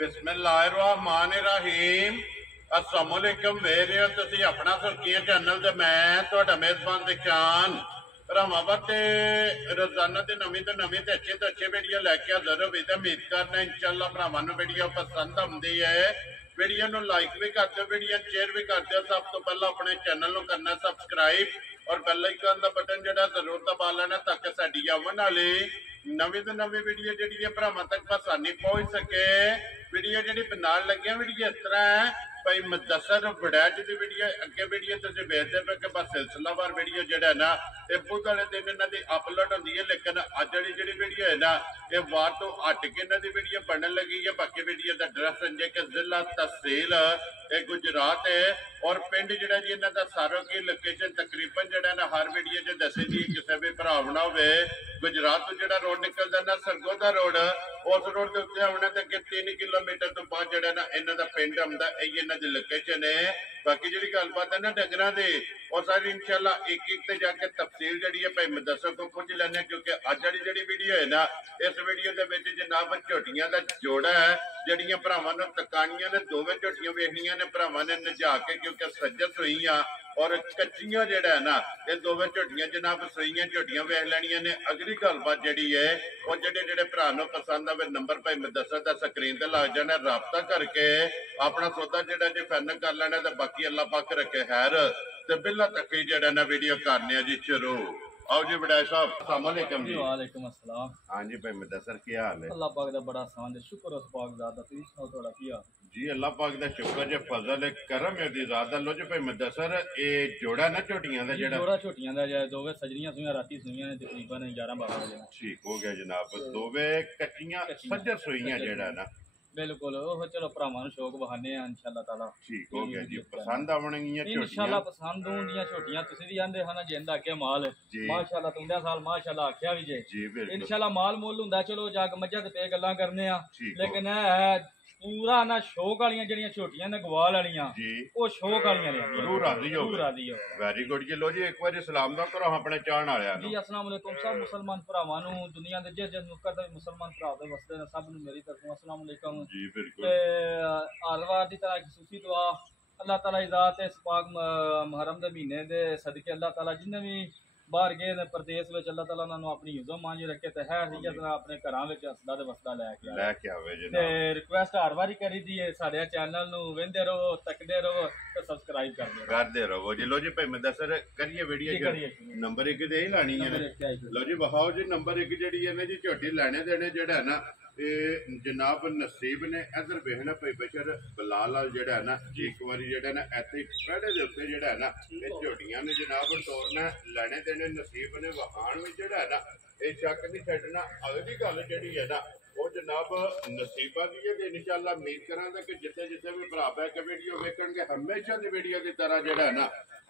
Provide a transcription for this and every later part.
बिस्मिल्लाहिर्रहमानिर्रहीम। अस्सलाम वालेकुम। वेख रहे हो तुसीं अपना सुर्खियां चैनल ते मैं तुहाडा मेज़बान दिशान रामाबाद ते रोजाना की नवीं तो नवीं ते अच्छे वीडियो लैके हाजिर होवी ते उम्मीद करना इंशाअल्लाह भरावां नूं वीडियो पसंद आउंदी है। वीडियो नूं लाइक भी कर दो, वीडियो शेयर भी कर दो। सब तो पहला अपने चैनल नूं करना सबसक्राइब और बैल आइकन का बटन जिहड़ा जरूर दबा लेना ताकि साडी आवन वाली नवीं तो नवीं वीडियो जिहड़ी है भरावां तक आसानी पहुंच सके। वीडियो जिहड़ी बनाउण लगे वीडियो इस तरह है भाई मुदस्सर वड़ैच की वीडियो अगे वीडियो तुसीं वेखदे पे कि बस सिलसिलावार वीडियो जिहड़ा ना ये बुध वाले दिन इन्हां दी अपलोड होंदी है, लेकिन अज वाली जिहड़ी वीडियो है ना ये वार तो हट के इन्हां दी वीडियो बनन लगी है। बाकी वीडियो का एड्रैस समझे कि जिला तहसील ये गुजरात है और पिंड जिहड़ा जी इन्हां दा सारो की लोकेशन तकरीबन जिहड़ा ना हर वीडियो च दसी जी किसी भी भरा ना होवे। गुजरात तो जिहड़ा रोड निकलदा ना सरगोदा रोड, उस रोड के उत्ते आउणे ते अगे 3 किलोमीटर तो बाद जिहड़ा ना इन्हां दा पिंड आउंदा इन्हां दी लोकेशन है। बाकी जिहड़ी गलबात है ना डंगरां दी और सारी इंशाअल्लाह एक एक ते जाके तफसील जिहड़ी है भाई मुदस्सर को पुछ लैने, क्योंकि अज वाली जिहड़ी वीडियो है ना इस वीडियो दे विच जनाब झोटियां दा जोड़ा है जिहड़ियां भरावां नूं तकाणियां ने दोवें झोटियां वेखणियां ने भरावां ने नजा के, क्योंकि सज्जत होईयां और कच्चियां जिहड़ा है ना ये दोवें झोटियां जनाब सोईयां झोटियां वेख लैणियां ने। अगली गलबात जिहड़ी है और जिहड़े जिहड़े भरा नूं पसंद आवे नंबर भाई मुदस्सर दा स्क्रीन ते लग जाना, राबता करके अपना सौदा जिहड़ा जी फाइनल कर लेना ते बाकी अल्लाह पाक रखे खैर ते बिल्ला तक ही जिहड़ा ना वीडियो करने जी शुरू। आओ जी बड़ाई साहब, अस्सलाम वालेकुम जी। वालेकुम अस्सलाम। हाँ जी भाई मुदस्सर की हाल है? अल्लाह पाक दा बड़ा आसान है, शुक्र उस पाक ज़ात दा। तुसीं सुनाओ थोड़ा की हाल? जी अल्लाह पाक दा शुक्र जे फजल है करम है दी ज़ात दा। लो जी भाई मुदस्सर ये जोड़ा ना झोटियां दा जेड़ा जोड़ा झोटियां दा जे दोवे सजरियां सुइयां राती सुइयां ने तकरीबन 11-12 बजे। ठीक हो गया जनाब, दोवे कच्चियां सज्जर सुइयां जेड़ा ना बिल्कुल ओह चलो भरावां नूं शौक बहाने इंशाअल्लाह ताला ठीक हो गया जी। पसंद आवणगियां इंशाअल्लाह पसंद होंदियां झोटियां। तुसीं भी आंदे हो ना जिंदा अगे माल माशाअल्लाह तुंदे साल माशाअल्लाह आख्या भी जे इंशाअल्लाह माल मुल हुंदा। चलो जग मज्झां ते पे गल्लां करने आ, लेकिन पूरा ना शौक वालियां जड़ियां झोटियां ने गवाल वालियां वो शौक वालियां ने रूह राजी हो वेरी गुड जी। लो जी एक बार सलाम दा करो अपने चाहण वालियां जी। अस्सलाम वालेकुम सब मुसलमान भरावां नूं दुनिया दे जिस नुक्कड़ ते मुसलमान भरा दे वसदे ने सब नूं मेरी तरफों अस्सलाम वालेकुम जी। बिल्कुल ते हर वार दी तरह खसूसी दुआ अल्लाह ताला इजात इस पाक मुहर्रम दे महीने दे सदके अल्लाह ताला जिन्ने भी बाहर गए ने प्रदेश में अल्लाह ताला उन्होंने अपनी हिफ्ज़ो मांझ रखे ते है इस तरह अपने घरां विच हसदा ते वसदा लैके आवे ते रिक्वेस्ट हर वारी करी दी है साडे चैनल नूं वेंदे रहो तकदे रहो ते सब्सक्राइब करदे रहो जी। लो जी भाई मुदस्सर करिए वीडियो नंबर 1 ते ही लानी है। लो जी बहाओ जी नंबर 1 जिहड़ी है ना जी झोटी लैने देने जेड़ा है ना जनाब नसीब ने इधर वेखना भाई बशर बलाल जेड़ा है ना एक बार जेड़ा ना इत्थे पेड़े दे उत्ते जेड़ा है ना ये झोटियां ने जनाब तोड़ना लैने देने नसीब ने वहाण में जेड़ा है ना ये शक नहीं छड्डना। अगली गल जेड़ी है ना वो जनाब नसीबा की है कि इंशाअल्लाह उम्मीद करांगा कि जिथे जिथे भी भरा पै के वीडियो वेखणगे हमेशा की वीडियो की तरह जेड़ा है ना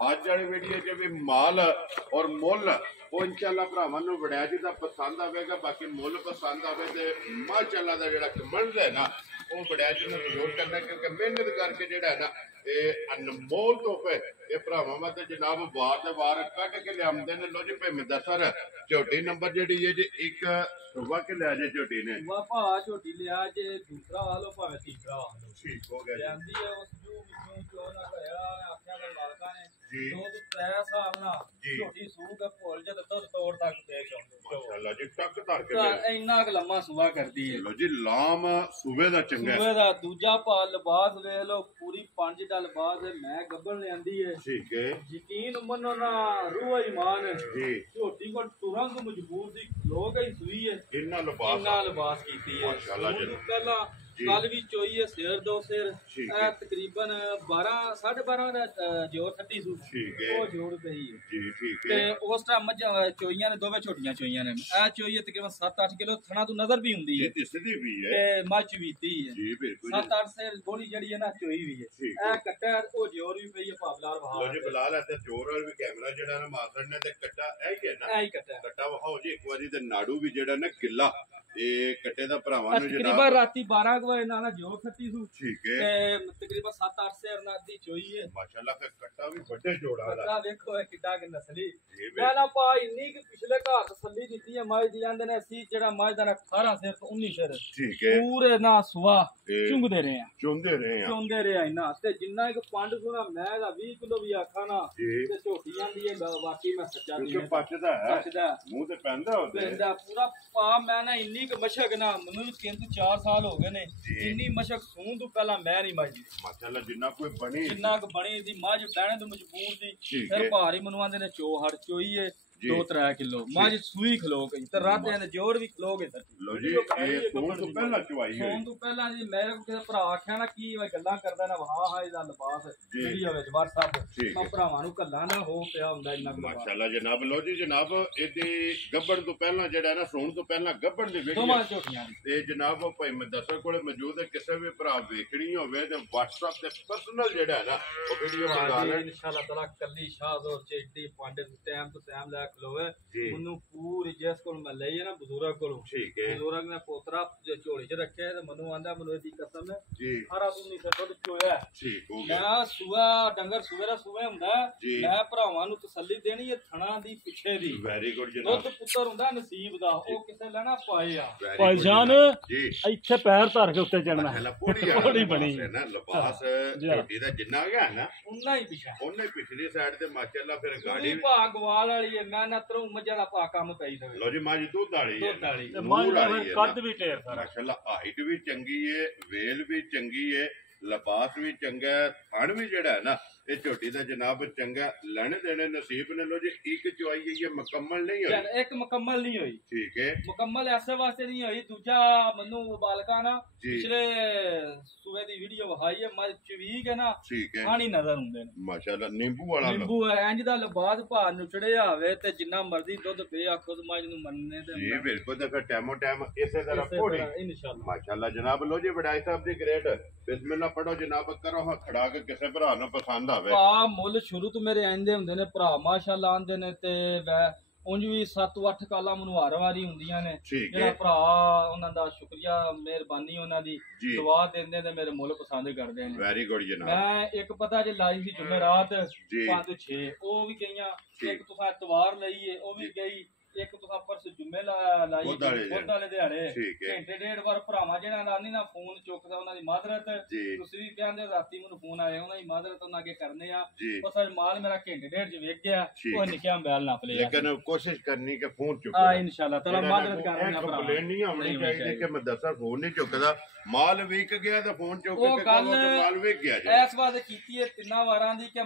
अज वाली वीडियो च भी माल और मुल वो इंशाअल्लाह भरावां नूं वड़ैच दा पसंद आवेगा। बाकी मुल पसंद आवे ते माशाअल्लाह दा जेड़ा कमंड है ना वो वड़ैच नूं जरूर करना, क्योंकि मेहनत करके जेड़ा है ना ये अनमोल तोहफे ये भरावां वास्ते जनाब वार दे वार कट के लियामदे ने। लो जी भाई मुदस्सर झोटी नंबर जेड़ी है जी एक सुबह के लिया जे झोटी ने वापा झोटी लिया जे दूसरा वालो भावे तीसरा वालो ठीक हो गया ਜਾਂਦੀ ਹੈ ਉਸ ਨੂੰ ਵਿੱਚੋਂ ਚੋ ਨਾ ਹੋਇਆ ਆਖਿਆ ਦੇ ਮਾਲਕਾਂ ਨੇ जी ਦੋ ਤੋਂ ਤਰੇ ਸਾਲ ਨਾ ਝੋਟੀ ਸੂਹ ਕੇ ਭੁੱਲ ਜਦ ਤੋਂ ਤੋੜ ਤੱਕ ਪੇਸ਼ ਆਉਂਦੇ माशाअल्लाह जी टक धर के ਤਾਂ ਇੰਨਾ ਕੁ ਲੰਮਾ ਸੁਬਾ ਕਰਦੀ ਹੈ। लो जी लाम सूबे दा चंगा ਸੂਬੇ ਦਾ ਦੂਜਾ ਪਾ ਲਿਬਾਸ ਵੇਖ ਲਓ ਪੂਰੀ 5 ਦਾ ਲਿਬਾਸ ਹੈ। ਮੈਂ ਗੱਬਲ ਲਿਆਂਦੀ ਹੈ ठीक है ਯਕੀਨ ਮੰਨੋ ਨਾ ਰੂਹ ਈਮਾਨ जी ਝੋਟੀ ਕੋ ਤੁਰਾਂ ਨੂੰ ਮਜਬੂਰ ਸੀ ਲੋਕ ਹੀ ਸੂਈ ਹੈ इन्ना लिबास ਇੰਨਾ ਲਿਬਾਸ ਕੀਤੀ ਹੈ। माशाअल्लाह जी ਪਹਿਲਾਂ कल भी चोई है सिर दो सिर तकरीबन 12 12.5 ਦਾ ਜੋਰ ਛੱਡੀ ਸੂ ਉਹ ਜੋਰ ਪਈ ਹੈ ਜੀ ਠੀਕ ਤੇ ਹੈ। ਉਸ ਟਾਈਮ ਮੱਝ ਚੋਈਆਂ ਨੇ ਦੋਵੇਂ ਛੋਟੀਆਂ ਚੋਈਆਂ ਨੇ ਇਹ ਚੋਈ ਹੈ ਤਕਰੀਬਨ 7-8 ਕਿਲੋ ਥਣਾ ਤੋਂ ਨਜ਼ਰ ਵੀ ਹੁੰਦੀ ਹੈ ਇਹ ਸਿੱਧੀ ਵੀ ਹੈ ਤੇ ਮੱਝ ਵੀਤੀ ਹੈ ਜੀ ਬਿਲਕੁਲ 7-8 ਸਿਰ ਗੋਲੀ ਜਿਹੜੀ ਹੈ ਨਾ ਚੋਈ ਵੀ ਹੈ। ਇਹ ਕੱਟਾ ਉਹ ਜੋਰ ਵੀ ਪਈ ਹੈ ਭਾਬਲਾਲ ਵਹਾ ਲੋ ਜੀ ਬਲਾਲ ਹੈ ਤੇ ਜੋਰ ਵਾਲ ਵੀ ਕੈਮਰਾ ਜਿਹੜਾ ਨਾ ਮਾਸੜ ਨੇ ਤੇ ਕੱਟਾ ਇਹ ਹੀ ਹੈ ਨਾ ਇਹ ਹੀ ਕੱਟਾ ਕੱਟਾ ਵਹਾਓ ਜੀ ਇੱਕ ਵਾਰੀ ਤੇ ਨਾੜੂ ਵੀ ਜਿਹੜਾ ਨਾ ਗਿੱਲਾ ਇਹ ਕੱਟੇ ਦਾ ਭਰਾਵਾਂ ਨੂੰ ਤਕਰੀਬਨ ਜਨਾਬ ਰਾਤੀ 12 ਵਜੇ ਨਾਲ ਜੋ ਖੱਟੀ ਸੂ ਠੀਕ ਹੈ ਤੇ ਤਕਰੀਬਨ 7-8 ਸਿਰ ਨਾਲ ਦੀ ਚੋਈ ਹੈ ਮਾਸ਼ਾਅੱਲਾ ਫਿਰ ਕੱਟਾ ਵੀ ਵੱਡੇ ਜੋੜਾ ਦਾ ਕੱਟਾ ਵੇਖੋ ਇਹ ਕਿੱਡਾ ਕਿ ਨਸਲੀ ਇਹ ਮੈਂ ਨਾ ਪਾ ਇੰਨੀ ਕਿ ਪਿਛਲੇ ਘਰ ਤਸੱਲੀ ਦਿੱਤੀ ਹੈ ਮੱਝ ਦੀ ਜਾਂਦੇ ਨੇ ਅਸੀਂ ਜਿਹੜਾ ਮੱਝ ਦਾ 18 ਸਿਰ ਤੋਂ 19 ਸਿਰ ਠੀਕ ਹੈ ਪੂਰੇ ਨਾ ਸੁਆ ਇਹ ਚੁੰਗਦੇ ਰਹੇ ਆ ਚੁੰਦੇ ਰਹੇ ਆ ਚੁੰਦੇ ਰਹੇ ਇਹਨਾਂ ਤੇ ਜਿੰਨਾ ਇੱਕ ਪੰਡ ਸੁਣਾ ਮੈਂ ਦਾ 20 ਕਿਲੋ ਵੀ ਆਖਾ ਨਾ ਜੀ ਤੇ ਝੋਟੀ ਜਾਂਦੀ ਹੈ ਵਾਕਈ ਮੈਂ ਸੱਚਾ ਕਿਉਂਕਿ ਨਹੀਂ ਪੱਚਦਾ ਹੈ ਸੱਚਦਾ ਮੂੰਹ ਤੇ ਪੈਂਦਾ ਉਹਦੇ ਪੈਂਦਾ ਪੂਰਾ ਪਾ ਮੈਂ ਨਾ ਇੰਨੀ ਕੁ ਮਸ਼ਕ ਨਾ ਮੈਨੂੰ ਵੀ 3-4 ਸਾਲ ਹੋ ਗਏ ਨੇ ਜੀ। ਇੰਨੀ ਮਸ਼ਕ ਸੂਣ ਤੋਂ ਪਹਿਲਾਂ ਮੈਂ ਨਹੀਂ ਮਾਜੀ ਮਾਸ਼ਾਅੱਲਾ ਜਿੰਨਾ ਕੋਈ ਬਣੀ ਜਿੰਨਾ ਕੁ ਬਣੀ ਦੀ ਮੱਝ ਬਹਿਣੇ ਤੋਂ ਮਜਬੂਰ ਸੀ ਠੀਕ ਫਿਰ ਹੈ ਭਾਰੀ ਮੈਨੂੰ ਆਂਦੇ ਨੇ ਚੋਹੜ ਚੋਈ ਏ ਜੀ। 2-3 ਕਿਲੋ ਮੱਝ ਸੂਈ ਖਲੋ ਗਈ ਤੇ ਰਾਤੇ ਦੇ ਜੋੜ ਵੀ ਖਲੋ ਗਏ ਸਰ ਲੋ ਜੀ ਇਹ ਸੂਣ ਤੋਂ ਪਹਿਲਾਂ ਚਵਾਈ ਹੋਈ ਸੌਣ ਤੋਂ ਪਹਿਲਾਂ ਜੀ ਮੇਰੇ ਕੋਲ ਕਿਸੇ ਭਰਾ ਆਖਿਆ ਨਾ ਕੀ ਵਾ ਗੱਲਾਂ ਕਰਦਾ ਨਾ ਵਾਹ ਇਹਦਾ ਲਿਬਾਸ ਜੀ। ਵੀਡੀਓ ਵਿੱਚ WhatsApp ਠੀਕ ਮੈਂ ਹੈ। ਭਰਾਵਾਂ ਨੂੰ ਕੱਲਾ ਨਾ ਹੋ ਪਿਆ ਹੁੰਦਾ ਇੰਨਾ ਕੁ ਲਿਬਾਸ। ਮਾਸ਼ਾਅੱਲਾ ਜਨਾਬ ਲੋ ਜੀ ਜਨਾਬ ਇਹਦੀ ਗੱਬੜ ਤੋਂ ਪਹਿਲਾਂ ਜਿਹੜਾ ਨਾ ਸੌਣ ਤੋਂ ਪਹਿਲਾਂ ਗੱਬੜ ਦੀ ਦੋਵਾਂ ਵੀਡੀਓ ਝੋਟੀਆਂ ਦੀ ਤੇ ਜਨਾਬ ਉਹ ਭਾਈ ਮਦਸਰ ਕੋਲੇ ਮੌਜੂਦ ਹੈ ਕਿਸੇ ਵੀ ਭਰਾ ਵੇਖਣੀ ਹੋਵੇ ਤੇ WhatsApp ਤੇ ਪਰਸਨਲ ਜਿਹੜਾ ਹੈ ਨਾ ਉਹ ਵੀਡੀਓ ਮੰਗਾ ਲੈ ਇਨਸ਼ਾਅੱਲਾ ਤਾਲਾ ਕੱਲੀ ਸ਼ਾਹਜ਼ੋਰ ਚੇਟੀ ਪਾਂਡੇ ਟਾਈਮ ਤੋਂ ਟਾਈਮ ਲੈ ਖਲੋਵੇ ਜੀ। ਮੈਨੂੰ ਪੂਰੀ ਜਿਸ ਕੋਲ ਮੈਂ ਲਈ ਹੈ ਨਾ ਬਜ਼ੁਰਗ ਕੋਲੋਂ ਠੀਕ ਹੈ ਬਜ਼ੁਰਗ ਨੇ ਪੋਤਰਾ ਝੋਲੀ 'ਚ ਰੱਖਿਆ ਤੇ ਮੈਨੂੰ ਆਂਦਾ ਮੈਨੂੰ ਇਹਦੀ ਕਸਮ ਹੈ ਜੀ ਸਾਰਾ ਤੂੰ ਨਹੀਂ ਦੁੱਧ ਚੋਇਆ ਠੀਕ ਹੋ ਗਿਆ ਮੈਂ ਸੂਆ ਡੰਗਰ ਸੂਏ ਦਾ ਸੂਆ ਹੁੰਦਾ ਜੀ। ਮੈਂ ਭਰਾਵਾਂ ਨੂੰ ਤਸੱਲੀ ਦੇਣੀ ਹੈ ਥਣਾ ਦੀ ਪਿੱਛੇ ਦੀ ਵੈਰੀ ਗੁੱਡ ਦੁੱਧ ਜਨਾਬ ਪੁੱਤਰ ਹੁੰਦਾ ਨਸੀਬ ਦਾ ਉਹ ਕਿਸੇ ਲੈਣਾ ਪਾਏ ਆ Very ਭਾਈ good ਜਾਨ ਜਨਾਬ। ਜੀ ਇੱਥੇ ਪੈਰ ਧਰ ਕੇ ਉੱਤੇ ਚੜਨਾ ਪਹਿਲਾਂ ਪੂਰੀ ਪੌੜੀ ਬਣੀ। ਨਾ ਲਿਬਾਸ ਜੀ। ਝੋਟੀ ਦਾ ਜਿੰਨਾ ਗਿਆ ਨਾ ਉਨਾ ਹੀ ਪਿਛਾ ਉਹਨੇ ਪਿਛਲੀ ਸਾਈਡ ਤੇ ਮਾਸ਼ਾਅੱਲਾ ਫਿਰ ਗਾੜੀ ਗਾੜੀ ਭਾਗ ਵਾਲ ਵਾਲੀ ਹੈ ਮੈਂ ਨਾ ਤਰੋਂ ਮੱਝਾਂ ਦਾ ਭਾ ਕੰਮ ਪਈ ਦਵੇ ਲੋ ਜੀ ਮਾਜੀ ਦੁੱਧ ਵਾਲੀ ਹੈ ਦੁੱਧ ਵਾਲੀ। ਤੇ ਨੂਰ ਮੱਝ ਦਾ ਵਾਲੀ ਹੈ ਕੱਦ ਨਾ। ਵੀ ਢੇਰ ਸਾਰਾ ਮਾਸ਼ਾਅੱਲਾ ਹਾਈਟ ਵੀ ਚੰਗੀ ਹੈ ਵੇਲ ਵੀ ਚੰਗੀ ਹੈ ਲਿਬਾਸ ਵੀ ਚੰਗਾ ਹੈ ਥਣ ਵੀ ਜਿਹੜਾ ਹੈ ਨਾ ਇਹ ਝੋਟੀ ਦਾ ਜਨਾਬ ਚੰਗਾ ਲੈਣੇ ਦੇਣੇ ਨਸੀਬ ਨੇ ਲੋ ਜੀ ਇੱਕ ਚੁਆਈ ਹੈ ਇਹ ਮੁਕੰਮਲ ਨਹੀਂ ਹੋਈ ਯਾਰ ਇੱਕ ਮੁਕੰਮਲ ਨਹੀਂ ਹੋਈ ਠੀਕ ਹੈ ਮੁਕੰਮਲ ਐਸੇ ਵਾਸਤੇ ਨਹੀਂ ਹੋਈ ਦੂਜਾ ਮੈਨੂੰ ਬਾਲਕਾ ਨਾ ਜੀ। ਪਿਛਲੇ ਸੂਏ ਦੀ ਵੀਡੀਓ ਵਿਖਾਈ ਹੈ ਮੱਝ ਚਵੀਕ ਹੈ ਨਾ ਠੀਕ ਹੈ ਪਾਣੀ ਨਜ਼ਰ ਹੁੰਦੇ ਨੇ ਮਾਸ਼ਾਅੱਲਾ ਨਿੰਬੂ ਵਾਲਾ ਲਓ। ਨਿੰਬੂ ਇੰਜ ਦਾ ਲਿਬਾਸ ਭਾਰ ਨੁਚੜਿਆ ਹੋਵੇ ਤੇ ਜਿੰਨਾ ਮਰਜ਼ੀ ਦੁੱਧ ਪੇ ਆਖੋ ਤੇ ਮੱਝ ਨੂੰ ਮੰਨਨੇ ਤੇ ਜੀ ਬਿਲਕੁਲ ਤੇ ਫਿਰ ਟਾਈਮੋ ਟਾਈਮ ਇਸੇ ਤਰ੍ਹਾਂ ਪੋੜੀ ਇਨਸ਼ਾਅੱਲਾ ਮਾਸ਼ਾਅੱਲਾ ਜਨਾਬ ਲੋ ਜੀ ਵਡਾਈ ਸਾਹਿਬ ਦੀ ਗ੍ਰੇਟ ਬਿਸਮਿਲ੍ਲਾ ਪੜੋ ਜਨਾਬ ਕਰੋ ਹੱਥ ਖੜਾ ਕੇ ਕਿਸੇ ਭਰਾ ਨੂੰ ਪਸੰਦ ਆਵੇ ਭਾ ਮੁੱਲ ਸ਼ੁਰੂ ਤੋਂ ਮੇਰੇ ਆਂਦੇ ਹੁੰਦੇ ਨੇ ਭਰਾ ਮਾਸ਼ਾਅੱਲਾ ਆਂਦੇ ਨੇ ਤੇ ਵੈ ਉਂਝ ਵੀ 7-8 ਕਾਲਾਂ ਮੈਨੂੰ ਹਰ ਵਾਰੀ ਹੁੰਦੀਆਂ ਨੇ ਠੀਕ ਜਿਹੜਾ ਹੈ ਭਰਾ ਉਹਨਾਂ ਦਾ ਸ਼ੁਕਰੀਆ ਮਿਹਰਬਾਨੀ ਉਹਨਾਂ ਦੀ ਜੀ ਦੁਆ ਦਿੰਦੇ ਨੇ ਮੇਰੇ ਮੁੱਲ ਪਸੰਦ ਕਰਦੇ ਨੇ ਵੈਰੀ ਗੁੱਡ ਜਨਾਬ ਮੈਂ ਇੱਕ ਪਤਾ ਜੇ ਲਾਈ ਸੀ ਜੁਮੇਰਾਤ ਜੀ 5-6 ਉਹ ਵੀ ਗਈਆਂ ਠੀਕ। ਇੱਕ ਤੁਸੀਂ ਐਤਵਾਰ ਲਈ ਏ ਉਹ ਵੀ ਗਈ ਇੱਕ ਤੁਸੀਂ ਪਰਸ ਜੁਮੇ ਲਾਈ ਬੁੱਧ ਵਾਲੇ ਦਿਨ। ਬੁੱਧ ਵਾਲੇ ਦਿਹਾੜੇ ਠੀਕ ਹੈ ਘੰਟੇ ਡੇਢ ਵਾਰ ਭਰਾਵਾਂ ਜਿਹੜਾ ਨਾਲ ਨਹੀਂ ਨਾ ਫੋਨ ਚੁੱਕਦਾ ਉਹਨਾਂ ਦੀ ਮਾਦਰਤ ਜੀ ਤੁਸੀਂ ਵੀ ਕਹਿੰਦੇ ਹੋ ਰਾਤੀ ਮੈਨੂੰ ਫੋਨ ਆਇਆ ਉਹਨਾਂ ਦੀ ਮਾਦਰਤ ਉਹਨਾਂ ਅੱਗੇ ਕਰਨੇ ਆ ਜੀ ਉਹ ਸਰ ਮਾਲ ਮੇਰਾ ਘੰਟੇ ਡੇਢ ਚ ਵੇਖ ਗਿਆ ਠੀਕ ਉਹ ਹੈ। ਨਿਕਿਆ ਮੋਬਾਈਲ ਨਾ ਪਲੇ ਲੇਕਿਨ ਕੋਸ਼ਿਸ਼ ਕਰਨੀ ਕਿ ਫੋਨ ਆ ਚੁੱਕੇ ਇਨਸ਼ਾਅੱਲਾ ਤਾਲਾ ਮਾਦਰਤ ਕਰਨੀ ਆ ਭਰਾ ਕੰਪਲੇਨ ਨਹੀਂ ਆਉਣੀ ਚਾਹੀਦੀ ਕਿ ਮਦਰਸਾ ਫੋਨ ਨਹੀਂ ਚੁੱਕਦਾ ਮਾਲ ਵਿਕ ਗਿਆ ਤਾਂ ਫੋਨ ਚੁੱਕ ਉਹ ਕੇ ਗੱਲ ਕਹੋ ਕਿ ਮਾਲ ਵਿਕ ਗਿਆ ਜੀ ਐਸ ਵਾਸਤੇ ਕੀਤੀ ਹੈ ਤਿੰਨਾਂ ਵਾਰਾਂ ਦੀ ਕਿ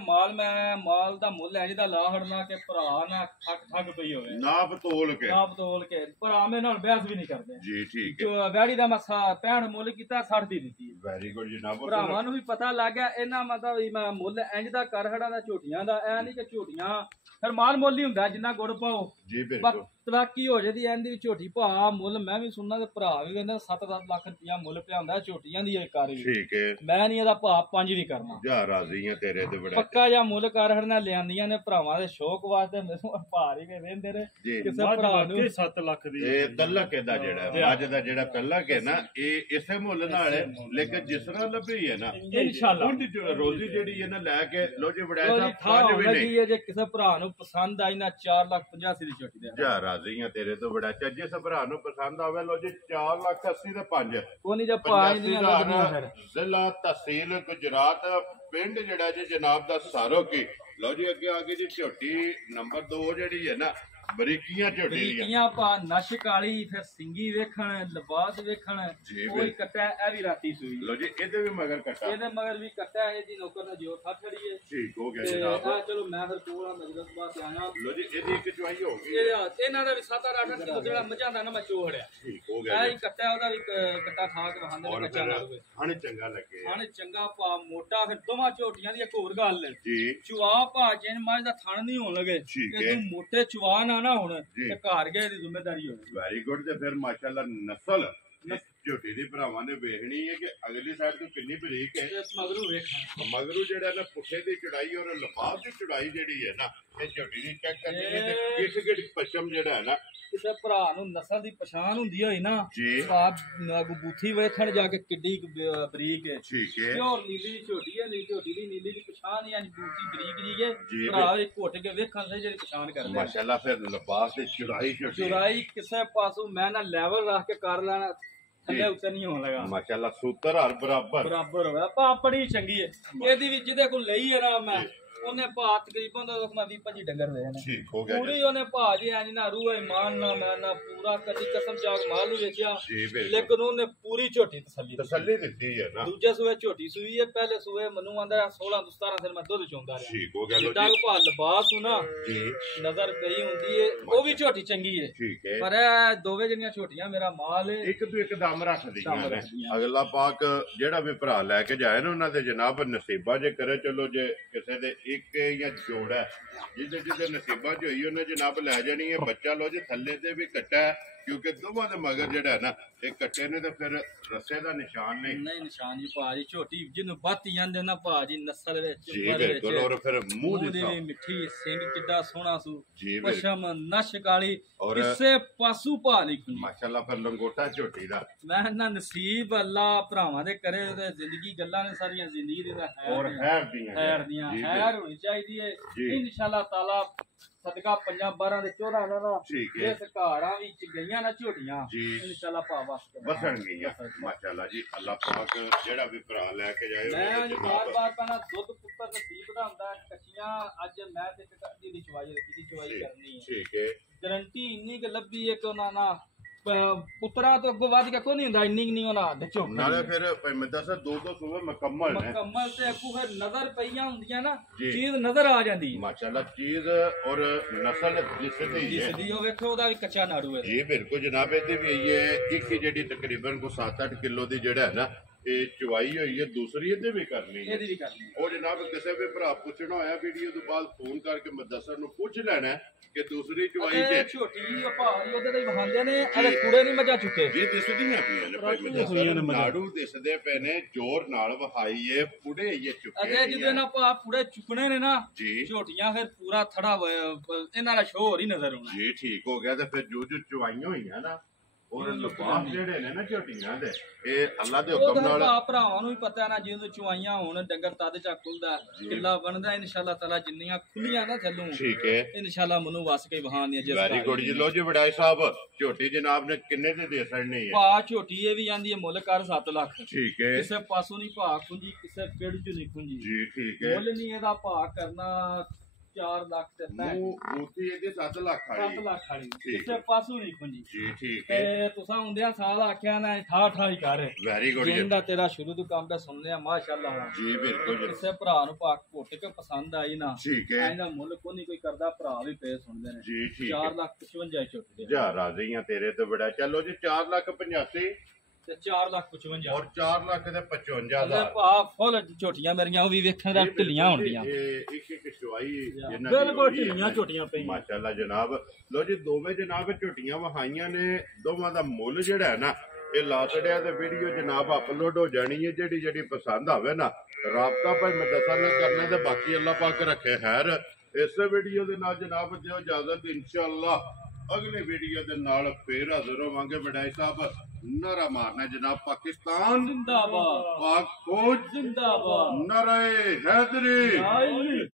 ਮਾਲ ਦਾ ਮੁੱਲ ਹੈ ਜਿਹਦਾ ਲਾ ਹੜਨਾ ਕਿ ਭਰਾ ਨਾ ਠੱਗ ਪਈ ਹੋਵੇ ਨਾਪ ਤੋਲ ਕੇ ਨਾ ਬਤੋਲ ਕੇ ਭਰਾ ਮੇਰੇ ਨਾਲ ਬਹਿਸ ਵੀ ਨਹੀਂ ਕਰਦੇ ਜੀ ਠੀਕ ਹੈ ਜੋ ਵੈੜੀ ਦਾ ਮੈਂ 65 ਮੁੱਲ ਕੀਤਾ 60 ਦੀ ਦਿੱਤੀ ਵੈਰੀ ਗੁੱਡ ਜਨਾਬ ਭਰਾਵਾਂ ਨੂੰ ਵੀ ਪਤਾ ਲੱਗ ਗਿਆ ਇਹਨਾਂ ਮਤਲਬ ਵੀ ਮੈਂ ਮੁੱਲ ਇੰਜ ਦਾ ਕਰ ਹੜਾ ਦਾ ਝੋਟੀਆਂ ਦਾ ਐ ਨਹੀਂ ਕਿ ਝੋਟੀਆਂ ਫਿਰ ਮਾਲ ਮੁੱਲ ਹੀ ਹੁੰਦਾ ਜਿੰਨਾ ਗੁੜ ਪਾਓ ਜੀ ਬਿਲਕੁਲ ਤਲਾਕੀ ਹੋ ਜਾਂਦੀ ਐਂਦੀ ਵੀ ਝੋਟੀ ਭਾ ਮੁੱਲ ਮੈਂ ਵੀ ਸੁਣਨਾ ਤੇ ਭਰਾ ਵੀ ਕਹਿੰਦਾ 7-10 ਲੱਖ ਰੁਪਇਆ ਮੁੱਲ ਪਿਆ ਹੁੰਦਾ ਝੋਟੀਆਂ ਦੀ ਇਹ ਕਾਰ ਵੀ ਠੀਕ ਹੈ ਮੈਂ ਨਹੀਂ ਇਹਦਾ ਭਾ 5 ਵੀ ਕਰਨਾ ਜਾ ਰਾਜ਼ੀ ਆ ਤੇਰੇ ਤੇ ਬੜਾ ਪੱਕਾ ਜਾਂ ਮੁੱਲ ਕਰ ਹੜਨਾ ਲਿਆਂਦੀਆਂ ਨੇ ਭਰਾਵਾਂ ਦੇ ਸ਼ੌਕ ਵਾਸਤੇ ਮੈਨੂੰ ਭਾਰ ਹੀ ਵੇਂਦੇ ਨੇ ਜੀ ਕਿਸੇ ਮੱਝ ਭਰਾ ਵਾਕਈ ਨੂੰ 7 ਲੱਖ ਦੀ ਇਹ ਤਲਕ ਇਹਦਾ ਜਿਹੜਾ ਅੱਜ ਦਾ ਜਿਹੜਾ ਤਲਕ ਹੈ ਨਾ ਇਹ ਇਸੇ ਮੁੱਲ ਨਾਲ ਹੈ ਲੇਕਿਨ ਜਿਸ ਤਰ੍ਹਾਂ ਲੱਭੀ ਹੈ ਨਾ ਇਨਸ਼ਾਅੱਲਾ ਉਹਦੀ ਰੋਜ਼ੀ ਜਿਹੜੀ ਹੈ ਨਾ ਲੈ ਕੇ ਲੋ ਜੀ ਵੜਿਆ ਲੋ ਜੀ ਸਾਹਿਬ ਥਾਂ ਪੰਜ ਵੀ ਨਹੀਂ ਲੱਗੀ ਹੈ ਜੇ ਕਿਸੇ ਭਰਾ ਨੂੰ ਪਸੰਦ ਆਈ ਨਾ 4,85,000 ਦੀ ਝੋਟੀ ਦੇ ਜਾ ਰਾਜ਼ੀ ਆ ਤੇਰੇ ਤੋਂ ਬੜਾ ਚੱਜ ਜਿਸ ਭਰਾ ਨੂੰ ਪਸੰਦ ਆਵੇ ਲੋ ਜੀ 4,80,000 ਦੇ 5 ਉਹ ਨਹੀਂ ਜੇ ਪੰਜ ਦੀਆਂ ਲੱਗਦੀਆਂ ਫਿਰ ਜ਼ਿਲ੍ਹਾ ਤਹਿਸੀਲ ਗੁਜਰਾਤ ਪਿੰਡ ਜਿਹੜਾ ਜੀ ਜਨਾਬ ਦਾ ਸਾਰੋਕੀ ਲਓ ਜੀ ਅੱਗੇ ਆ ਗਈ ਜੀ ਝੋਟੀ ਨੰਬਰ 2 ਜਿਹੜੀ ਹੈ ਨਾ ਬਰੀਕੀਆਂ ਝੋਟੀ ਦੀਆਂ ਬਰੀਕੀਆਂ ਪਾ ਨਸ਼ ਕਾਲੀ ਫਿਰ ਸਿੰਗੀ ਵੇਖਣ ਲਿਬਾਸ ਵੇਖਣ ਜੀ ਕੋਈ ਕੱਟਾ ਇਹ ਵੀ ਰਾਤੀ ਸੂਈ ਲਓ ਜੀ ਇਹਦੇ ਵੀ ਮਗਰ ਕੱਟਾ ਇਹਦੇ ਮਗਰ ਵੀ ਕੱਟਾ ਇਹਦੀ ਨੌਕਰ ਦਾ ਜੋ ਥਾ ਖੜੀ ਹੈ ਠੀਕ ਹੋ ਗਿਆ ਤੇ ਜਨਾਬ ਆ ਚਲੋ ਮੈਂ ਫਿਰ ਕੋਲ ਆ ਮਜਲਸ ਬਾਤ ਆਇਆ ਲਓ ਜੀ ਇਹਦੀ ਇੱਕ ਚੁਆਈ ਹੋ ਗਈ ਇਹਨਾਂ ਦਾ ਵੀ 7-8 ਕਿਲੋ ਜਿਹੜਾ ਮੱਝਾਂ ਦਾ ਨਾ ਮੈਂ ਚੋੜਿਆ ਠੀਕ ਹੋ ਇਹ ਗਿਆ ਹੀ ਕੱਟਾ ਉਹਦਾ ਵੀ ਕੱਟਾ ਖਾ ਕੇ ਵਹਾਂਦੇ ਔਰ ਨੇ ਕੱਚਾ ਨਾਲ ਫਿਰ ਹਣ ਚੰਗਾ ਲੱਗੇ ਖਾਣੇ ਚੰਗਾ ਪਾ ਮੋਟਾ ਫਿਰ ਦੋਵਾਂ ਝੋਟੀਆਂ ਦੀ ਇੱਕ ਹੋਰ ਗੱਲ ਹੈ ਜੀ ਚੁਆ ਭਾ ਚੈਨ ਮੱਝ ਦਾ ਥਣ ਨਹੀਂ ਹੋਣ ਲਗੇ ਠੀਕ ਕਿ ਹੈ ਤੂੰ ਮੋਟੇ ਚੁਆ ਨਾ ਹੁਣ ਜੀ। ਤੇ ਘਰ ਗਏ ਦੀ ਜ਼ਿੰਮੇਵਾਰੀ ਹੋਵੇ ਵੈਰੀ ਗੁੱਡ ਤੇ ਫਿਰ ਮਾਸ਼ਾਅੱਲਾ ਨਸਲ ਝੋਟੀ ਦੀ ਭਰਾਵਾਂ ਨੇ ਵੇਖਣੀ ਹੈ ਕਿ ਅਗਲੀ ਸਾਈਡ ਤੋਂ ਕਿੰਨੀ ਬਰੀਕ ਹੈ। ਮਗਰੂ ਵੇਖਾਂ ਮਗਰੂ ਜਿਹੜਾ ਨਾ ਪੁੱਠੇ ਦੀ ਚੜਾਈ ਔਰ ਲਫਾਫ ਦੀ ਚੜਾਈ ਜਿਹੜੀ ਹੈ ਨਾ ਇਹ ਝੋਟੀ ਦੀ ਚੈੱਕ ਕਰਨੀ ਹੈ ਤੇ ਕਿਸ ਕਿਸ ਪਛਮ ਜਿਹੜਾ ਹੈ ਨਾ ਕਿਸੇ ਭਰਾ ਨੂੰ ਨਸਲ ਦੀ ਪਛਾਣ ਹੁੰਦੀ ਹੋਈ ਨਾ ਜੀ ਆਪ ਬੂਥੀ ਵੇਖਣ ਜਾ ਕੇ ਕਿੱਡੀ ਬਰੀਕ ਹੈ। ਠੀਕ ਹੈ ਪਿਓਰ ਨੀਲੀ ਦੀ ਝੋਟੀ ਹੈ, ਨੀਲੀ ਝੋਟੀ ਦੀ ਨੀਲੀ ਦੀ ਪਛਾਣ ਹੈ, ਬੂਥੀ ਬਰੀਕ ਜੀ ਹੈ। ਜੀ ਭਰਾ ਇਹ ਘੁੱਟ ਕੇ ਵੇਖਣ ਸੇ ਜਿਹੜੀ ਪਛਾਣ ਕਰਦੇ ਆ। ਮਾਸ਼ਾਅੱਲਾ ਫਿਰ ਲਫਾਫ ਦੀ ਚੜਾਈ ਝੋਟੀ ਚੁਰਾਈ ਕਿਸੇ ਪਾਸੋਂ ਮੈਂ ਨਾ ਲੈਵਲ ਰੱਖ ਕੇ ਕਰ ਲੈਣਾ, ਥੱਲੇ ਉੱਤੇ ਨਹੀਂ ਹੋਣ ਲਗਾ। ਮਾਸ਼ਾਅੱਲਾ ਸੂਤਰ ਹਰ ਬਰਾਬਰ ਬਰਾਬਰ ਹੋਇਆ ਬੜੀ ਚੰਗੀ ਹੈ। ਇਹਦੀ ਵੀ ਜਿਹਦੇ ਕੋਲ ਲਈ ਹੈ ਨਾ ਮੈਂ ਉਹਨੇ ਭਾ ਤਕਰੀਬਨ 20-25 ਡੰਗਰ ਦੇ ਨੇ। ਠੀਕ ਹੋ ਗਿਆ ਪੂਰੀ ਉਹਨੇ ਭਾ ਜੀ ਐ ਨਾ ਰੂਹ ਇਮਾਨ ਨਾ ਮੈਂ ਨਾ ਪੂਰਾ ਕਦੀ ਕਸਮ ਚਾਕ ਮਾਲ ਨੂੰ ਵੇਚਿਆ, ਜੀ ਬਿਲਕੁਲ ਲੇਕਿਨ ਉਹਨੇ ਪੂਰੀ ਝੋਟੀ ਤਸੱਲੀ ਦਿੱਤੀ ਹੈ ਨਾ। ਦੂਜੇ ਸੂਏ ਝੋਟੀ ਸੂਈ ਹੈ, ਪਹਿਲੇ ਸੂਏ ਮੈਨੂੰ ਆਂਦਾ 16-17 ਦਿਨ ਮੈਂ ਦੁੱਧ ਚੋਂਦਾ ਰਿਹਾ। ਠੀਕ ਹੋ ਗਿਆ ਲੋ ਜਿੱਦਾਂ ਜੀ ਭਾ ਲਿਬਾਸ ਨੂੰ ਨਾ ਜੀ ਨਜ਼ਰ ਪਈ ਹੁੰਦੀ ਹੈ, ਉਹ ਵੀ ਝੋਟੀ ਚੰਗੀ ਹੈ। ਠੀਕ ਹੈ ਪਰ ਇਹ ਦੋਵੇਂ ਜਿਹੜੀਆਂ ਝੋਟੀਆਂ ਮੇਰਾ ਮਾਲ ਹੈ। ਇੱਕ ਤੋਂ ਇੱਕ ਦਮ ਰੱਖਦੀਆਂ ਦਮ ਨੇ। ਰੱਖਦੀਆਂ। ਅਗਲਾ ਪਾਕ ਜਿਹੜਾ ਵੀ ਭਰਾ ਲੈ ਕੇ ਜਾਏ ਨਾ ਉਹਨਾਂ ਦੇ ਜਨਾਬ ਨਸੀਬਾ ਜੇ ਕਰੇ ਚਲੋ ਜੇ ਕਿਸੇ ਦੇ ਇੱਕ ਜਾਂ ਜੋੜ ਹੈ ਜਿਹਦੇ ਜਿਹਦੇ ਨਸੀਬਾ ਚ ਹੋਈ ਉਹਨੇ ਜਨਾਬ ਲੈ ਜਾਣੀ ਹੈ। ਬੱਚਾ ਲੋ ਜੇ ਥੱਲੇ ਤੇ ਵੀ ਕੱਟਾ ਹੈ ਕਿਉਂਕਿ ਦੋਵਾਂ ਦੇ ਮਗਰ ਜਿਹੜਾ ਹੈ ਨਾ ਇਹ ਕੱਟੇ ਨੇ ਤੇ ਫਿਰ ਰੱਸੇ ਦਾ ਨਿਸ਼ਾਨ ਨਹੀਂ ਨਿਸ਼ਾਨ ਜੀ ਭਾਜੀ ਝੋਟੀ ਜਿਹਨੂੰ ਬਾਤੀ ਜਾਂਦੇ ਨਾ ਭਾਜੀ ਨਸਲ ਵਿੱਚ ਜੀ ਬਿਲਕੁਲ ਔਰ ਫਿਰ ਮੂੰਹ ਦੀ ਦੀ ਮਿੱਠੀ ਸਿੰਘ ਕਿੱਡਾ ਸੋਹਣਾ ਸੂ ਜੀ ਬਿਲਕੁਲ ਪਸ਼ਮ ਨਸ਼ ਕਾਲੀ ਔਰ ਕਿਸੇ ਪਾਸੂ ਭਾ ਨਹੀਂ ਖੁੰਦੀ। ਮਾਸ਼ਾਅੱਲਾ ਫਿਰ ਲੰਗੋਟਾ ਝੋਟੀ ਦਾ ਮੈਂ ਨਾ ਨਸੀਬ ਅੱਲਾ ਭਰਾਵਾਂ ਦੇ ਕਰੇ ਤੇ ਜ਼ਿੰਦਗੀ ਗੱਲਾਂ ਨੇ ਸਾਰੀਆਂ ਜ਼ਿੰਦਗੀ ਦੀ ਤਾਂ ਔਰ ਹੈਰ ਦੀਆਂ ਹੈਰ ਦੀਆਂ ਜੀ, ਹੈਰ ਹੋਣੀ ਚਾਹੀਦੀ ਹੈ ਜੀ। ਇਨਸ਼ਾਅੱਲਾ ਤਾਲਾ ਸਦਕਾ 5-12 ਦੇ 14 ਨਾ ਠੀਕ ਹੈ ਇਸ ਘਾਰਾਂ ਵਿੱਚ ਗਈਆਂ ਨਾ ਝੋਟੀਆਂ ਜੀ ਇਨਸ਼ਾਅੱਲਾ ਪਾ ਵਾਸਤੇ ਵਸਣਗੀਆਂ ਮਾਸ਼ਾਅੱਲਾ ਜੀ। ਅੱਲਾਹ ਪਾਕ ਜਿਹੜਾ ਵੀ ਭਰਾ ਲੈ ਕੇ ਜਾਏ ਮੈਂ ਜੀ ਬਾਰ-ਬਾਰ ਪਹਿਲਾਂ ਦੁੱਧ ਪੁੱਤਰ ਨਸੀਬ ਦਾ ਹੁੰਦਾ ਕੱਚੀਆਂ ਅੱਜ ਮੈਂ ਤੇ ਇੱਕ ਅੱਧੀ ਦੀ ਚਵਾਈ ਰੱਖੀ ਦੀ ਚਵਾਈ ਕਰਨੀ ਹੈ। ਠੀਕ ਹੈ ਗਰੰਟੀ ਇੰਨੀ ਕਿ ਲੱਭੀ ਹੈ ਕਿ ਉਹਨਾਂ ਨਾ ਪੁੱਤਰਾਂ ਤੋਂ ਅੱਗੋਂ ਵੱਧ ਕੇ ਕੋਈ ਨਹੀਂ ਹੁੰਦਾ, ਇੰਨੀ ਨਹੀਂ ਉਹਨਾਂ ਦੇ ਝੋਕ ਨਾਲੇ ਫਿਰ ਮੈਂ ਦੱਸਾਂ ਦੋ ਸੂਬੇ ਮੁਕੰਮਲ ਨੇ ਮੁਕੰਮਲ ਤੇ ਅੱਗੋਂ ਫਿਰ ਨਜ਼ਰ ਪਈਆਂ ਹੁੰਦੀਆਂ ਨਾ ਜੀ। ਚੀਜ਼ ਨਜ਼ਰ ਆ ਜਾਂਦੀ ਹੈ। ਮਾਸ਼ਾਅੱਲਾ ਚੀਜ਼ ਔਰ ਨਸਲ ਜਿਸਦੀ ਹੈ ਜਿਸਦੀ ਉਹ ਵੇਖੋ ਉਹਦਾ ਵੀ ਕੱਚਾ ਨਾੜੂ ਹੈ। ਜੀ ਬਿਲਕੁਲ ਜਨਾਬ ਇਹਦੀ ਵੀ ਇਹ ਹੈ ਇੱਕ ਜਿਹੜੀ ਤਕਰੀਬਨ ਕੋ 7-8 ਕਿਲੋ ਦੀ ਜਿਹੜਾ ਹੈ ਨਾ ਇਹ ਚਵਾਈ ਹੋਈ ਹੈ। ਦੂਸਰੀ ਇਹਦੇ ਵੀ ਕਰਨੀ ਹੈ ਇਹਦੀ ਵੀ ਕਰਨੀ ਉਹ ਜਨਾਬ ਕਿਸੇ ਵੀ ਭਰਾ ਪੁੱਛਣਾ ਹੋਇਆ ਵੀਡੀਓ ਤੋਂ ਬਾਅਦ ਫੋਨ ਕਰਕੇ ਮਦਸਰ ਨੂੰ ਪੁੱਛ ਲੈਣਾ ਕਿ ਦੂਸਰੀ ਚਵਾਈ ਹੈ। ਚ ਛੋਟੀ ਭਾਰੀ ਉਹਦੇ ਤੇ ਵਹਾਂਦੇ ਨੇ ਅਰੇ ਕੂੜੇ ਨਹੀਂ ਮਜਾ ਚੁੱਕੇ ਜੀ ਦਿਸਦੀਆਂ ਪਈਆਂ ਨੇ ਭਾਈ ਮਦਸਰ ਨਾੜੂ ਦਿਸਦੇ ਪਏ ਨੇ ਜ਼ੋਰ ਨਾਲ ਵਹਾਈਏ ਪੁੜੇ ਇਹ ਚੁੱਕੇ ਅਗੇ ਜਿਹਦੇ ਨਾਲ ਭਾ ਪੂੜੇ ਚੁੱਕਣੇ ਨੇ ਨਾ ਜੀ ਝੋਟੀਆਂ ਫਿਰ ਪੂਰਾ ਥੜਾ ਇਹਨਾਂ ਦਾ ਸ਼ੋਰ ਹੀ ਨਜ਼ਰ ਆਉਣਾ ਜੀ ਠੀਕ ਹੋ ਗਿਆ ਤੇ ਫਿਰ ਜੋ ਚਵਾਈਆਂ ਹੋਈਆਂ ਨਾ ਔਰ ਲਫਾਫ ਜਿਹੜੇ ਨੇ ਨਾ ਝੋਟੀਆਂ ਦੇ ਇਹ ਅੱਲਾ ਦੇ ਹੁਕਮ ਨਾਲ ਭਰਾਵਾਂ ਨੂੰ ਵੀ ਪਤਾ ਨਾ ਜਦੋਂ ਚੁਆਈਆਂ ਹੋਣ ਡੰਗਰ ਤਦ ਚਾ ਖੁੱਲਦਾ ਕਿੱਲਾ ਬਣਦਾ ਇਨਸ਼ਾਅੱਲਾ ਤਾਲਾ ਜਿੰਨੀਆਂ ਖੁੱਲੀਆਂ ਨਾ ਥੱਲੋਂ ਠੀਕ ਹੈ ਇਨਸ਼ਾਅੱਲਾ ਮਨੂੰ ਵਸ ਕੇ ਵਹਾਨੀਆਂ ਜਿਸ ਵੈਰੀ ਗੁੱਡ ਜੀ। ਲੋ ਜੀ ਵਡਾਈ ਸਾਹਿਬ ਝੋਟੀ ਜਨਾਬ ਨੇ ਕਿੰਨੇ ਦੇ ਛੜਨੀ ਹੈ? ਭਾ ਝੋਟੀ ਇਹ ਵੀ ਜਾਂਦੀ ਹੈ ਮੁੱਲ ਕਰ 7 ਲੱਖ। ਠੀਕ ਹੈ ਕਿਸੇ ਪਾਸੋਂ ਨਹੀਂ ਭਾ ਖੁੰਜੀ ਕਿਸੇ ਪੇੜ ਚ ਨਹੀਂ ਖੁੰਜੀ ਜੀ ਠੀਕ ਹੈ ਮੁੱਲ ਨਹੀਂ ਇਹਦਾ ਭਾ ਕਰਨਾ 4 ਲੱਖ ਤੇ ਮੂਤੀ ਇਹਦੇ 7 ਲੱਖ ਆਈ 7 ਲੱਖ ਵਾਲੀ ਠੀਕ ਕਿਸੇ ਪਾਸੋਂ ਨਹੀਂ ਖੁੰਜੀ ਜੀ ਠੀਕ ਹੈ ਤੇ ਤੁਸੀਂ ਹੁੰਦਿਆਂ ਸਾਲ ਆਖਿਆ ਨਾ ਠਾ ਹੀ ਕਰ ਵੈਰੀ ਗੁੱਡ ਜੀ ਜਿੰਦਾ ਤੇਰਾ ਸ਼ੁਰੂ ਤੋਂ ਕੰਮ ਤਾਂ ਸੁਣਨੇ ਆ ਮਾਸ਼ਾਅੱਲਾ ਜੀ ਬਿਲਕੁਲ ਕਿਸੇ ਭਰਾ ਨੂੰ ਪਾ ਘੁੱਟ ਕੇ ਪਸੰਦ ਆਈ ਨਾ ਠੀਕ ਹੈ ਇਹਦਾ ਮੁੱਲ ਕੋਈ ਨਹੀਂ ਕੋਈ ਕਰਦਾ ਭਰਾ ਵੀ ਪੇ ਸੁਣਦੇ ਨੇ ਜੀ ਠੀਕ ਹੈ 4,55,000 ਝੋਟੀ ਦੇ ਜਾ ਰਾਜ਼ੀਆਂ ਤੇਰੇ ਤੋਂ ਬੜਾ ਚਲੋ ਜੀ 4,85,000 ਤੇ 4,55,000 ਔਰ 4,55,000 ਭਾ ਫੁੱਲ ਝੋਟੀਆਂ ਮੇਰੀਆਂ ਉਹ ਵੀ ਵੇਖਣ ਦਾ ਢਿੱਲੀਆਂ ਹੋਣਗੀਆਂ ਇਹ ਇੱਕ ਚਵਾਈ ਜਿੰਨਾ ਬਿਲਕੁਲ ਢਿੱਲੀਆਂ ਝੋਟੀਆਂ ਪਈਆਂ ਮਾਸ਼ਾਅੱਲਾ ਜਨਾਬ। ਲੋ ਜੀ ਦੋਵੇਂ ਜਨਾਬ ਝੋਟੀਆਂ ਵਹਾਈਆਂ ਨੇ ਦੋਵਾਂ ਦਾ ਮੁੱਲ ਜਿਹੜਾ ਹੈ ਨਾ ਇਹ ਲਾਸੜਿਆ ਤੇ ਵੀਡੀਓ ਜਨਾਬ ਅਪਲੋਡ ਹੋ ਜਾਣੀ ਹੈ। ਜਿਹੜੀ ਪਸੰਦ ਆਵੇ ਨਾ ਰਾਬਤਾ ਭਾਈ ਮੈਂ ਦੱਸਾਂ ਨਾ ਕਰਨਾ ਤੇ ਬਾਕੀ ਅੱਲਾਹ ਪਾਕ ਰੱਖੇ ਖੈਰ। ਇਸੇ ਵੀਡੀਓ ਦੇ ਨਾਲ ਜਨਾਬ ਦਿਓ ਇਜਾਜ਼ਤ ਇਨਸ਼ਾਅੱਲਾ ਅਗਲੇ ਵੀਡੀਓ ਦੇ ਨਾਲ ਫੇਰ ਹਾਜ਼ਰ ਹੋਵਾਂਗੇ। ਵਡਾਈ ਸਾਹਿਬ ਨਾਰਾ ਮਾਰਨਾ ਜਨਾਬ ਪਾਕਿਸਤਾਨ ਜ਼ਿੰਦਾਬਾਦ ਪਾਕ ਫੌਜ ਜ਼ਿੰਦਾਬਾਦ ਨਾਰੇ ਹੈਦਰੀ।